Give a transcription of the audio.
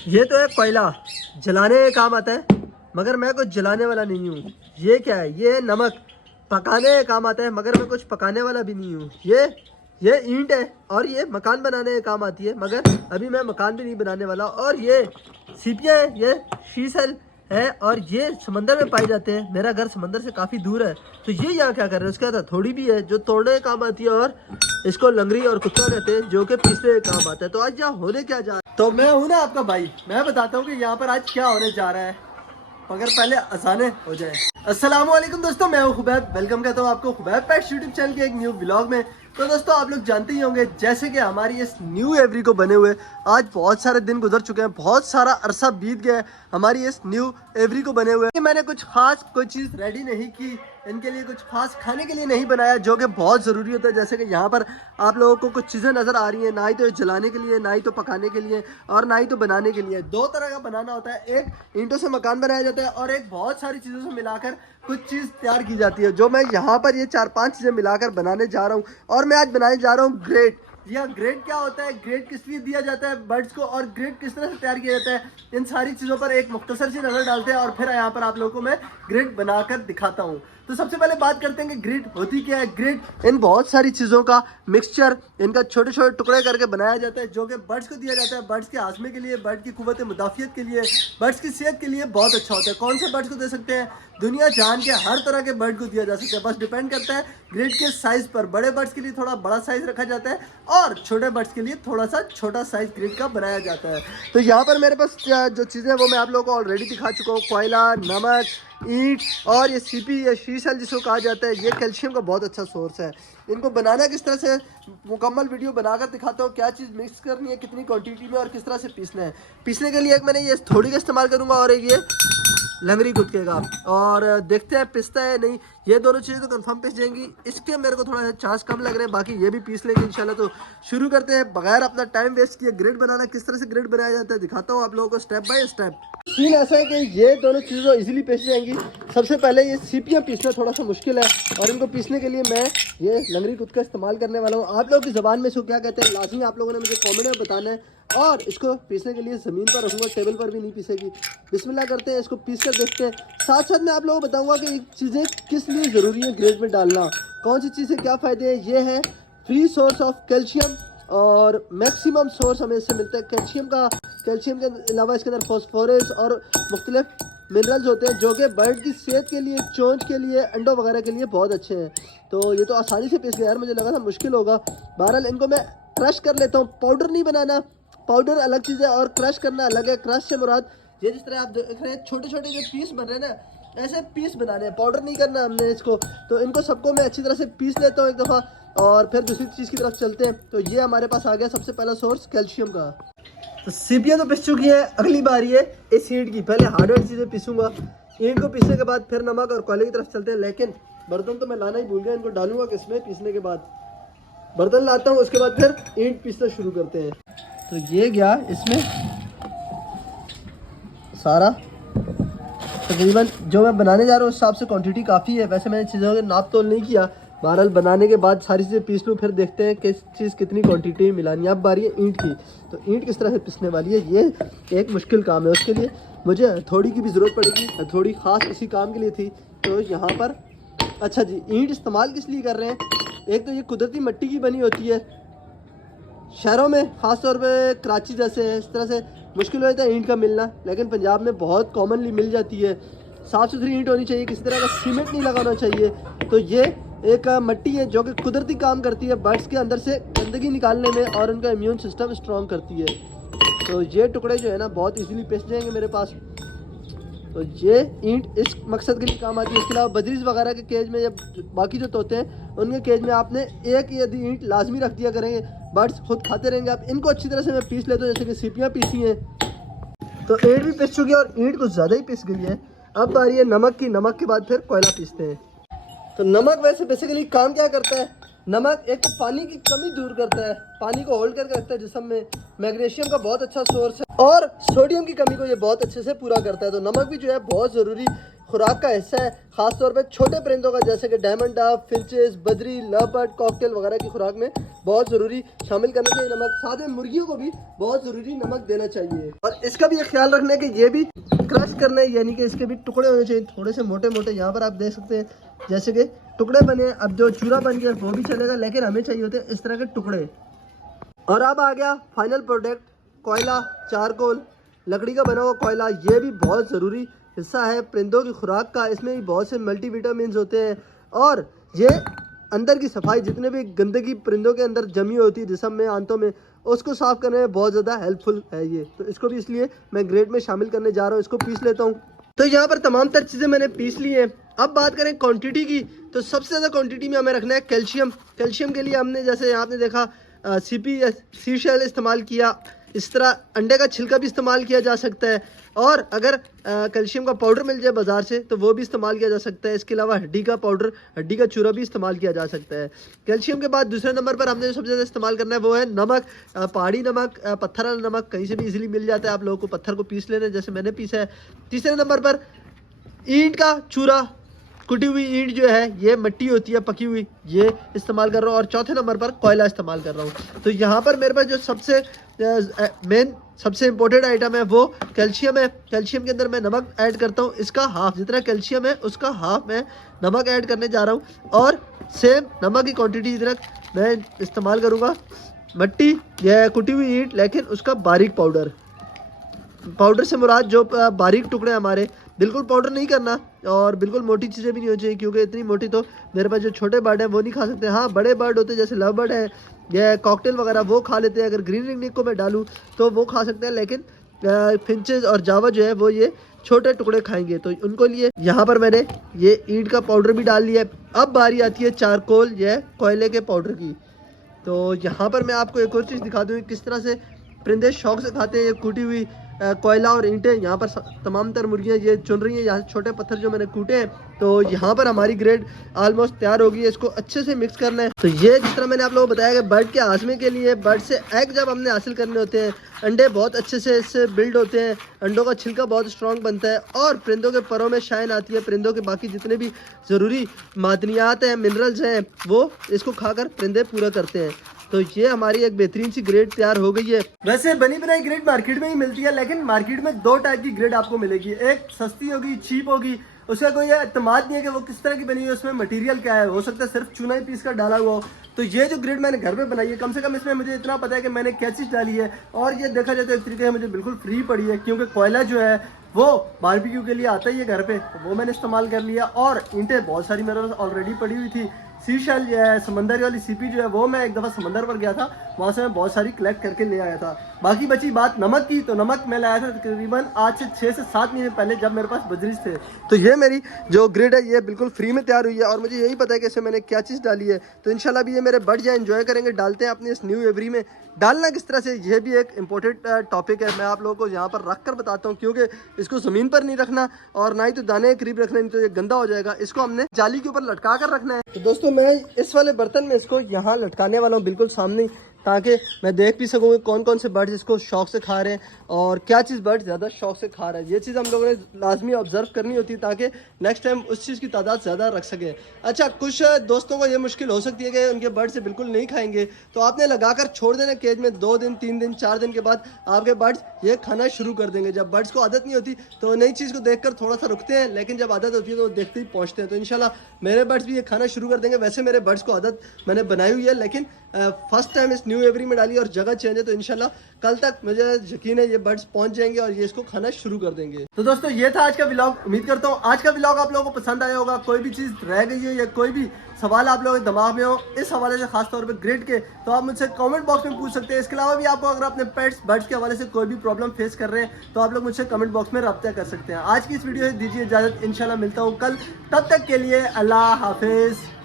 ये तो है कोयला, जलाने के काम आता है, मगर मैं कुछ जलाने वाला नहीं हूँ। ये क्या है? ये नमक पकाने के काम आता है, मगर मैं कुछ पकाने वाला भी नहीं हूँ। ये ईंट है और ये मकान बनाने के काम आती है, मगर अभी मैं मकान भी नहीं बनाने वाला। और ये सीपियाँ है, ये शीशल है और ये समंदर में पाए जाते हैं। मेरा घर समंदर से काफ़ी दूर है, तो ये यहाँ क्या कर रहे हैं? उसके अंदर थोड़ी भी है जो तोड़ने के काम आती है, और इसको लंगड़ी और कुत्ता कहते हैं, जो कि पीसने के काम आता है। तो आज यहाँ होने क्या जा रहा है? तो मैं हूँ ना आपका भाई, मैं बताता हूँ कि यहाँ पर आज क्या होने जा रहा है, मगर पहले अजाने हो जाए। अस्सलाम वालेकुम दोस्तों, मैं हूँ खुबैब। वेलकम करता हूँ आपको खुबैब पेट्स यूट्यूब चैनल के एक न्यू व्लॉग में। तो दोस्तों आप लोग जानते ही होंगे, जैसे कि हमारी इस न्यू एवरी को बने हुए आज बहुत सारे दिन गुजर चुके हैं, बहुत सारा अरसा बीत गया है हमारी इस न्यू एवरी को बने हुए। मैंने कुछ खास कोई चीज़ रेडी नहीं की, इनके लिए कुछ खास खाने के लिए नहीं बनाया, जो कि बहुत ज़रूरी होता है। जैसे कि यहाँ पर आप लोगों को कुछ चीज़ें नज़र आ रही हैं, ना ही तो जलाने के लिए, ना ही तो पकाने के लिए, और ना ही तो बनाने के लिए। दो तरह का बनाना होता है, एक ईंटों से मकान बनाया जाता है और एक बहुत सारी चीज़ों से मिलाकर कुछ चीज़ तैयार की जाती है, जो मैं यहाँ पर ये 4-5 चीज़ें मिलाकर बनाने जा रहा हूँ। और मैं आज बनाने जा रहा हूँ ग्रेट। जी हाँ, ग्रेट क्या होता है, ग्रेट किस लिए दिया जाता है बर्ड्स को, और ग्रेट किस तरह से तैयार किया जाता है, इन सारी चीज़ों पर एक मुख्तसर सी नज़र डालते हैं और फिर यहाँ पर आप लोगों को मैं ग्रेट बनाकर दिखाता हूँ। तो सबसे पहले बात करते हैं कि ग्रेट होती क्या है। ग्रेट इन बहुत सारी चीज़ों का मिक्सचर, इनका छोटे छोटे टुकड़े करके बनाया जाता है, जो कि बर्ड्स को दिया जाता है, बर्ड्स के आज़मे के लिए, बर्ड की कुव्वत मुदाफ़ियत के लिए, बर्ड्स की सेहत के लिए बहुत अच्छा होता है। कौन से बर्ड्स को दे सकते हैं? दुनिया जान के हर तरह के बर्ड को दिया जा सकता है, बस डिपेंड करता है ग्रेट के साइज़ पर। बड़े बर्ड्स के लिए थोड़ा बड़ा साइज़ रखा जाता है और छोटे बर्ड्स के लिए थोड़ा सा छोटा साइज़ ग्रेट का बनाया जाता है। तो यहाँ पर मेरे पास जो चीज़ें हैं वो मैं आप लोगों को ऑलरेडी दिखा चुका हूँ। कोयला, नमक, ईंट और ये सीपी या शीशल जिसको कहा जाता है, ये कैल्शियम का बहुत अच्छा सोर्स है। इनको बनाना किस तरह से मुकम्मल वीडियो बनाकर दिखाता हूँ, क्या चीज़ मिक्स करनी है, कितनी क्वांटिटी में और किस तरह से पीसना है। पीसने के लिए एक मैंने ये थोड़ी का इस्तेमाल करूँगा और एक ये लंगड़ी कुत्ते का, और देखते हैं पिसता है नहीं। ये दोनों चीज़ें तो कंफर्म पिस जाएंगी, इसके मेरे को थोड़ा चांस कम लग रहे हैं, बाकी ये भी पीस लेंगे इंशाल्लाह। तो शुरू करते हैं बगैर अपना टाइम वेस्ट किए। ग्रेट बनाना किस तरह से ग्रेट बनाया जाता है दिखाता हूँ आप लोगों को स्टेप बाय स्टेप। सीन ऐसा है कि ये दोनों चीज़ें इजीली पीस जाएंगी। सबसे पहले ये सीपियाँ पीसना थोड़ा सा मुश्किल है, और इनको पीसने के लिए मैं ये लंगड़ी कुत्ते का इस्तेमाल करने वाला हूँ। आप लोगों की ज़बान में इसको क्या कहते हैं लाजमी आप लोगों ने मुझे कॉमेंट में बताना है। और इसको पीसने के लिए ज़मीन पर रखूँगा, टेबल पर भी नहीं पीसेगी। बिस्मिल्लाह करते हैं, इसको पीस कर देखते हैं। साथ साथ मैं आप लोगों को बताऊंगा कि चीज़ें किस लिए ज़रूरी है ग्रेट में डालना, कौन सी चीज़ से क्या फ़ायदे हैं। ये है फ्री सोर्स ऑफ कैल्शियम, और मैक्सिमम सोर्स हमें इससे मिलता है कैल्शियम का। कैल्शियम के अलावा इसके अंदर फॉस्फोरस और मुख्तलिफ मिनरल्स होते हैं, जो कि बर्ड की सेहत के लिए, चोंच के लिए, अंडों वगैरह के लिए बहुत अच्छे हैं। तो ये तो आसानी से पीस गया यार, मुझे लगा था मुश्किल होगा। बहरहाल इनको मैं क्रश कर लेता हूँ, पाउडर नहीं बनाना, पाउडर अलग चीज़ है और क्रश करना अलग है। क्रश से मुराद ये जिस तरह आप देख रहे हैं छोटे छोटे जो पीस बन रहे हैं ना, ऐसे पीस बनाने हैं, पाउडर नहीं करना हमने इसको। तो इनको सबको मैं अच्छी तरह से पीस लेता हूँ एक दफ़ा, और फिर दूसरी चीज़ की तरफ चलते हैं। तो ये हमारे पास आ गया सबसे पहला सोर्स कैल्शियम का। तो सीपियाँ तो पिस चुकी हैं, अगली बारी है इस ईंट की। पहले हार्डवेयर चीज़ें पीसूँगा, ईंट को पीसने के बाद फिर नमक और कोयले की तरफ चलते हैं। लेकिन बर्तन तो मैं लाना ही भूल गया, इनको डालूंगा किसमें पीसने के बाद। बर्तन लाता हूँ, उसके बाद फिर ईंट पीसना शुरू करते हैं। तो ये गया इसमें सारा, तकरीबन जो मैं बनाने जा रहा हूँ उस हिसाब से क्वांटिटी काफ़ी है। वैसे मैंने चीज़ों का नाप तोल नहीं किया, बहरहाल बनाने के बाद सारी चीज़ें पीस लूँ, फिर देखते हैं किस चीज़ कितनी क्वांटिटी में मिलानी है। अब बारी है ईंट की। तो ईंट किस तरह से पिसने वाली है, ये एक मुश्किल काम है। उसके लिए मुझे हथौड़ी की भी ज़रूरत पड़ेगी, हथौड़ी ख़ास इसी काम के लिए थी। तो यहाँ पर अच्छा जी, ईंट इस्तेमाल किस लिए कर रहे हैं? एक तो ये कुदरती मिट्टी की बनी होती है, शहरों में ख़ास तौर पे कराची जैसे इस तरह से मुश्किल हो जाता है ईंट का मिलना, लेकिन पंजाब में बहुत कॉमनली मिल जाती है। साफ़ सुथरी ईंट होनी चाहिए, किसी तरह का सीमेंट नहीं लगाना चाहिए। तो ये एक मिट्टी है जो कि कुदरती काम करती है बर्ड्स के अंदर से गंदगी निकालने में, और उनका इम्यून सिस्टम स्ट्रॉन्ग करती है। तो ये टुकड़े जो है ना बहुत ईजीली पिस जाएंगे मेरे पास। तो ये ईंट इस मकसद के लिए काम आती है। इसके अलावा बजरीज वगैरह के केज में, या बाकी जो तोते हैं उनके केज में आपने एक यदि ईंट लाजमी रख दिया करेंगे, बर्ड्स खुद खाते रहेंगे। आप इनको अच्छी तरह से मैं पीस लेता हूँ, जैसे कि सीपियाँ पीसी हैं। तो ईंट भी पिस चुकी है और ईंट कुछ ज़्यादा ही पिस गई है। अब आ रही है नमक की। नमक के बाद फिर कोयला पीसते हैं। तो नमक वैसे बेसिकली काम क्या करता है? नमक एक तो पानी की कमी दूर करता है, पानी को होल्ड करके रखता है जिस्म में, मैग्नीशियम का बहुत अच्छा सोर्स है, और सोडियम की कमी को ये बहुत अच्छे से पूरा करता है। तो नमक भी जो है बहुत ज़रूरी खुराक का हिस्सा है, खासतौर पे छोटे परिंदों का, जैसे कि डायमंड डॉव, फिंचेस, बदरी, लवबर्ड, कॉकटेल वगैरह की खुराक में बहुत ज़रूरी शामिल करना चाहिए नमक। साथ में मुर्गियों को भी बहुत ज़रूरी नमक देना चाहिए। और इसका भी एक ख्याल रखना है कि ये भी क्रश करना है, यानी कि इसके भी टुकड़े होने चाहिए थोड़े से मोटे मोटे। यहाँ पर आप देख सकते हैं जैसे कि टुकड़े बने। अब जो चूरा बन गया वो भी चलेगा, लेकिन हमें चाहिए होते हैं इस तरह के टुकड़े। और अब आ गया फाइनल प्रोडक्ट, कोयला, चारकोल, लकड़ी का बना हुआ कोयला। ये भी बहुत ज़रूरी हिस्सा है परिंदों की खुराक का। इसमें भी बहुत से मल्टीविटामिन्स होते हैं और ये अंदर की सफाई, जितने भी गंदगी परिंदों के अंदर जमी होती है जिस्म में, आंतों में, उसको साफ़ करने में बहुत ज़्यादा हेल्पफुल है ये। तो इसको भी इसलिए मैं ग्रेड में शामिल करने जा रहा हूँ। इसको पीस लेता हूँ। तो यहाँ पर तमाम तर चीज़ें मैंने पीस ली हैं। अब बात करें क्वांटिटी की, तो सबसे ज़्यादा क्वांटिटी में हमें रखना है कैल्शियम। कैल्शियम के लिए हमने, जैसे आपने देखा, सी शेल इस्तेमाल किया। इस तरह अंडे का छिलका भी इस्तेमाल किया जा सकता है। और अगर कैल्शियम का पाउडर मिल जाए बाज़ार से तो वो भी इस्तेमाल किया जा सकता है। इसके अलावा हड्डी का पाउडर, हड्डी का चूरा भी इस्तेमाल किया जा सकता है। कैल्शियम के बाद दूसरे नंबर पर हमने जो सबसे ज़्यादा इस्तेमाल करना है वो है नमक। पहाड़ी नमक, पत्थर वाला नमक कहीं से भी इजीली मिल जाता है। आप लोगों को पत्थर को पीस लेना है जैसे मैंने पीसा है। तीसरे नंबर पर ईंट का चूरा, कुटी हुई ईंट जो है, ये मिट्टी होती है पकी हुई, ये इस्तेमाल कर रहा हूँ। और चौथे नंबर पर कोयला इस्तेमाल कर रहा हूँ। तो यहाँ पर मेरे पास जो सबसे मेन, सबसे इंपॉर्टेंट आइटम है वो कैल्शियम है। कैल्शियम के अंदर मैं नमक ऐड करता हूँ। इसका हाफ, जितना कैल्शियम है उसका हाफ मैं नमक ऐड करने जा रहा हूँ। और सेम नमक की क्वांटिटी जितना मैं इस्तेमाल करूँगा। मिट्टी, यह कुटी हुई ईंट, लेकिन उसका बारीक पाउडर। पाउडर से मुराद जो बारीक टुकड़े हमारे, बिल्कुल पाउडर नहीं करना और बिल्कुल मोटी चीज़ें भी नहीं होनी चाहिए, क्योंकि इतनी मोटी तो मेरे पास जो छोटे बर्ड हैं वो नहीं खा सकते। हाँ, बड़े बर्ड होते हैं जैसे लव बर्ड है या कॉकटेल वगैरह, वो खा लेते हैं। अगर ग्रीन रिंगनेक को मैं डालूँ तो वो खा सकते हैं, लेकिन फिंचेस और जावा जो है वो ये छोटे टुकड़े खाएंगे। तो उनको लिए यहाँ पर मैंने ये ईंट का पाउडर भी डाल लिया है। अब बारी आती है चारकोल या कोयले के पाउडर की। तो यहाँ पर मैं आपको एक और चीज़ दिखा दूँ किस तरह से परिंदे शौक से खाते हैं ये कूटी हुई कोयला और ईंटें। यहाँ पर तमाम तर मुर्गियाँ ये चुन रही हैं, यहाँ छोटे पत्थर जो मैंने कूटे हैं। तो यहाँ पर हमारी ग्रेड ऑलमोस्ट तैयार होगी। इसको अच्छे से मिक्स करना है। तो ये जिस तरह मैंने आप लोगों को बताया कि बर्ड के आजमे के लिए, बर्ड से एग जब हमने हासिल करने होते हैं, अंडे बहुत अच्छे से इससे बिल्ड होते हैं, अंडों का छिलका बहुत स्ट्रॉन्ग बनता है और परिंदों के परों में शाइन आती है। परिंदों के बाकी जितने भी ज़रूरी मादनियात हैं, मिनरल्स हैं, वो इसको खाकर परिंदे पूरा करते हैं। तो ये हमारी एक बेहतरीन सी ग्रेड तैयार हो गई है। वैसे बनी बनाई ग्रेड मार्केट में ही मिलती है, लेकिन मार्केट में दो टाइप की ग्रेड आपको मिलेगी। एक सस्ती होगी, चीप होगी, उसका कोई एतमाद नहीं है कि वो किस तरह की बनी है, उसमें मटेरियल क्या है। हो सकता है सिर्फ चूना ही पीस कर डाला हुआ हो। तो ये जो ग्रेड मैंने घर पे बनाई है, कम से कम इसमें मुझे इतना पता है कि मैंने क्या चीज़ डाली है। और ये देखा जाए तो एक तरीके से मुझे बिल्कुल फ्री पड़ी है, क्योंकि कोयला जो है वो बारबेक्यू के लिए आता ही है घर पे, तो वो मैंने इस्तेमाल कर लिया। और ईंटें बहुत सारी मेरे पास ऑलरेडी पड़ी हुई थी। सी शेल जो है, समंदर वाली सीपी जो है, वो मैं एक दफ़ा समंदर पर गया था, वहाँ से मैं बहुत सारी कलेक्ट करके ले आया था। बाकी बची बात नमक की, तो नमक मैं लाया था तकरीबन आज से 6 से 7 महीने पहले, जब मेरे पास बजरीज थे। तो ये मेरी जो ग्रेड है ये बिल्कुल फ्री में तैयार हुई है और मुझे यही पता है कि इसमें मैंने क्या चीज़ डाली है। तो इंशाल्लाह भी ये मेरे बर्ड जो एंजॉय करेंगे। डालते हैं अपनी इस न्यू एवरी में। डालना किस तरह से, ये भी एक इंपॉर्टेंट टॉपिक है। मैं आप लोगों को यहाँ पर रख कर बताता हूँ, क्योंकि इसको ज़मीन पर नहीं रखना और ना ही तो दाने के करीब रखना, नहीं तो ये गंदा हो जाएगा। इसको हमने जाली के ऊपर लटका कर रखना है। तो दोस्तों मैं इस वाले बर्तन में इसको यहाँ लटकाने वाला हूँ, बिल्कुल सामने, ताकि मैं देख भी सकूँ कौन कौन से बर्ड्स इसको शौक से खा रहे हैं और क्या चीज़ बर्ड ज़्यादा शौक से खा रहा है। ये चीज़ हम लोगों ने लाजमी ऑब्जर्व करनी होती है, ताकि नेक्स्ट टाइम उस चीज़ की तादाद ज़्यादा रख सकें। अच्छा, कुछ दोस्तों को ये मुश्किल हो सकती है कि उनके बर्ड से बिल्कुल नहीं खाएंगे, तो आपने लगा कर छोड़ देना केज में। 2 दिन, 3 दिन, 4 दिन के बाद आपके बर्ड्स ये खाना शुरू कर देंगे। जब बर्ड्स को आदत नहीं होती तो नई चीज़ को देख कर थोड़ा सा रुकते हैं, लेकिन जब आदत होती है तो देखते ही पहुँचते हैं। तो इंशाल्लाह मेरे बर्ड्स भी ये खाना शुरू कर देंगे। वैसे मेरे बर्ड्स को आदत मैंने बनाई हुई है, लेकिन फर्स्ट टाइम इस न्यू एवरी में डाली और जगह चेंज है, तो इंशाल्लाह कल तक मुझे यकीन है ये बर्ड्स पहुंच जाएंगे और ये इसको खाना शुरू कर देंगे। तो दोस्तों ये था आज का व्लॉग। उम्मीद करता हूँ आज का व्लॉग आप लोगों को पसंद आया होगा। कोई भी चीज़ रह गई हो या कोई भी सवाल आप लोगों के दिमाग में हो इस हवाले से, खासतौर पर ग्रेड के, तो आप मुझसे कमेंट बॉक्स में पूछ सकते हैं। इसके अलावा भी आपको अगर अपने पेट्स बर्ड्स के हवाले से कोई भी प्रॉब्लम फेस कर रहे हैं तो आप लोग मुझसे कमेंट बॉक्स में रब्ता कर सकते हैं। आज की इस वीडियो से दीजिए इजाज़त, इंशाल्लाह मिलता हूँ कल। तब तक के लिए अल्लाह हाफिज़।